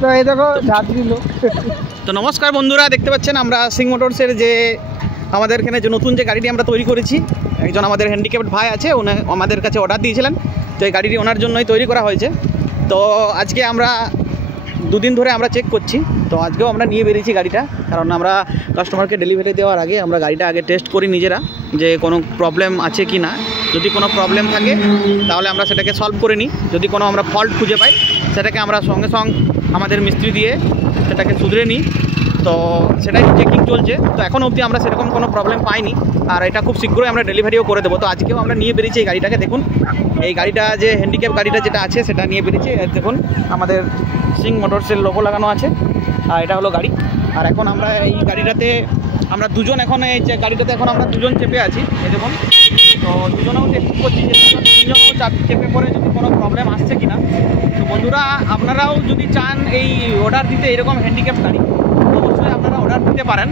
তো এই দেখো ঝাঁপ দিল। তো নমস্কার বন্ধুরা, দেখতে পাচ্ছেন আমরা সিং মোটরসের যে আমাদের এখানে যে নতুন যে গাড়িটি আমরা তৈরি করেছি, একজন আমাদের হ্যান্ডিক্যাপড ভাই আছে, উনি আমাদের কাছে অর্ডার দিয়েছিলেন। তো এই গাড়িটি ওনার জন্যই তৈরি করা হয়েছে। তো আজকে আমরা দুদিন ধরে আমরা চেক করছি। তো আজকেও আমরা নিয়ে বেরিয়েছি গাড়িটা, কারণ আমরা কাস্টমারকে ডেলিভারি দেওয়ার আগে আমরা গাড়িটা আগে টেস্ট করি নিজেরা, যে কোনো প্রবলেম আছে কি না। যদি কোনো প্রবলেম থাকে তাহলে আমরা সেটাকে সলভ করে নিই। যদি কোনো আমরা ফল্ট খুঁজে পাই সেটাকে আমরা সঙ্গে সঙ্গে আমাদের মিস্ত্রি দিয়ে সেটাকে শুধরে নিই। তো সেটাই চেকিং চলছে। তো এখনও অবধি আমরা সেরকম কোনো প্রবলেম পাইনি, আর এটা খুব শীঘ্রই আমরা ডেলিভারিও করে দেবো। তো আজকেও আমরা নিয়ে বেরিয়েছি এই গাড়িটাকে। দেখুন এই গাড়িটা যে হ্যান্ডিক্যাপ গাড়িটা যেটা আছে সেটা নিয়ে বেরিয়েছি। দেখুন আমাদের সিং মোটরসের লোগো লাগানো আছে, আর এটা হলো গাড়ি। আর এখন আমরা এই গাড়িটাতে আমরা দুজন, এখন এই যে গাড়িটাতে এখন আমরা দুজন চেপে আছি, এই দেখুন। তো দুজনেও চেক করছি যে তিনজনও চেপে পড়ে যদি কোনো প্রবলেম আসছে কিনা। তো বন্ধুরা, আপনারাও যদি চান এই অর্ডার দিতে এরকম হ্যান্ডিক্যাপ গাড়ি, অবশ্যই আপনারা অর্ডার দিতে পারেন।